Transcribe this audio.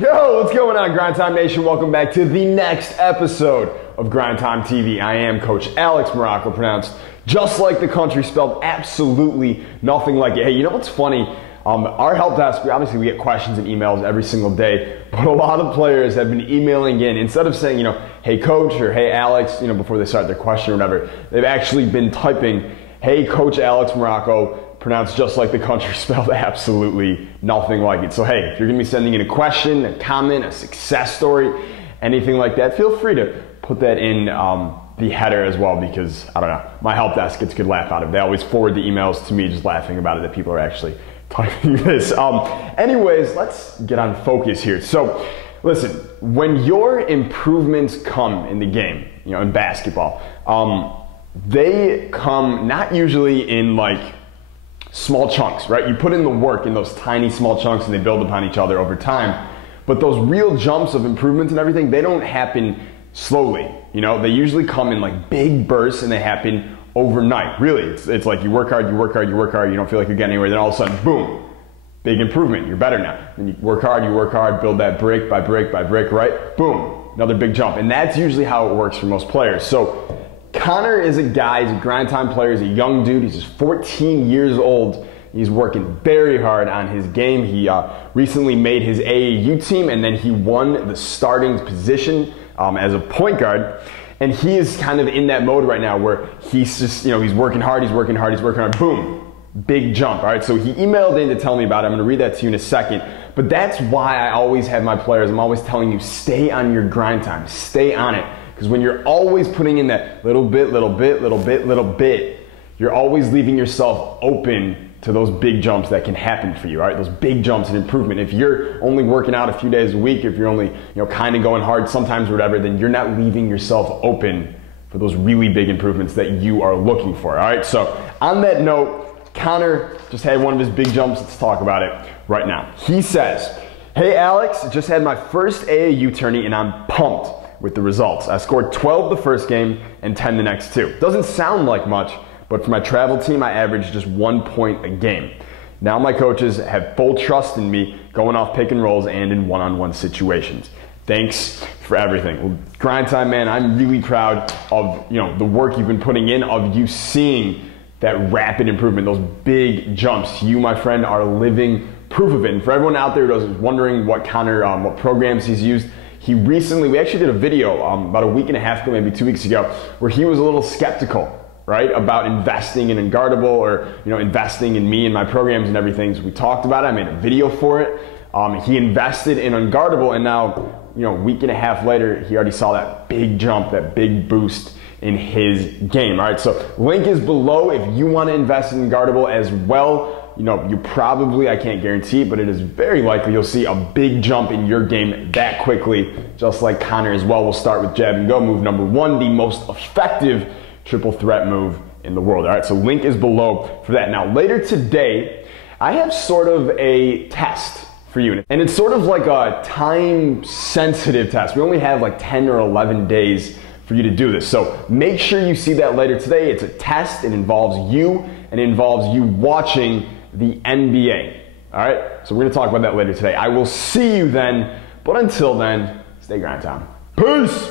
Yo, what's going on, Grind Time Nation? Welcome back to the next episode of Grind Time TV. I am Coach Alex Maroko, pronounced just like the country, spelled absolutely nothing like it. Hey, you know what's funny? Our help desk, we get questions and emails every single day, but a lot of players have been emailing in. Instead of saying, hey Coach or hey Alex, before they start their question or whatever, they've actually been typing, hey Coach Alex Maroko, pronounced just like the country, spelled absolutely nothing like it. So hey, if you're gonna be sending in a question, a comment, a success story, anything like that, feel free to put that in the header as well, because I don't know, my help desk gets a good laugh out of it. They always forward the emails to me just laughing about it, that people are actually typing this. Anyways, let's get on focus here. So listen, when your improvements come in the game, in basketball, they come not usually in like small chunks, right? You put in the work in those tiny small chunks and they build upon each other over time. But those real jumps of improvements and everything, they don't happen slowly. They usually come in like big bursts and they happen overnight. Really, it's like you work hard, you work hard, you work hard, you don't feel like you're getting anywhere, then all of a sudden, boom, big improvement, you're better now. Then you work hard, build that brick by brick by brick, right? Boom, another big jump. And that's usually how it works for most players. So Connor is a guy, he's a grind time player, he's a young dude, he's just 14 years old. He's working very hard on his game. He recently made his AAU team, and then he won the starting position as a point guard. And he is kind of in that mode right now where he's just, he's working hard, boom, big jump, all right? So he emailed in to tell me about it. I'm gonna read that to you in a second. But that's why I always have my players, I'm always telling you, stay on your grind time, stay on it. Because when you're always putting in that little bit, you're always leaving yourself open to those big jumps that can happen for you, all right? Those big jumps in improvement. If you're only working out a few days a week, if you're only, kind of going hard sometimes or whatever, then you're not leaving yourself open for those really big improvements that you are looking for, all right? So on that note, Connor just had one of his big jumps. Let's talk about it right now. He says, hey Alex, just had my first AAU tourney and I'm pumped with the results. I scored 12 the first game and 10 the next two. Doesn't sound like much, but for my travel team, I averaged just 1 point a game. Now my coaches have full trust in me going off pick and rolls and in one-on-one situations. Thanks for everything. Well, Grind Time, man, I'm really proud of the work you've been putting in, of you seeing that rapid improvement, those big jumps. You, my friend, are living proof of it. And for everyone out there who's wondering what Connor, what programs he's used, we actually did a video about a week and a half ago, maybe 2 weeks ago, where he was a little skeptical, right, about investing in Unguardable or investing in me and my programs and everything. So we talked about it. I made a video for it. He invested in Unguardable, and now a week and a half later, he already saw that big jump, that big boost in his game. All right, so link is below if you want to invest in Unguardable as well. You probably, I can't guarantee it, but it is very likely you'll see a big jump in your game that quickly, just like Connor as well. We'll start with jab and go move number one, the most effective triple threat move in the world. All right, so link is below for that. Now, later today, I have sort of a test for you, and it's sort of like a time-sensitive test. We only have like 10 or 11 days for you to do this. So make sure you see that later today. It's a test. It involves you, and it involves you watching the NBA. All right, so we're gonna talk about that later today. I will see you then, but until then, stay grind time. Peace.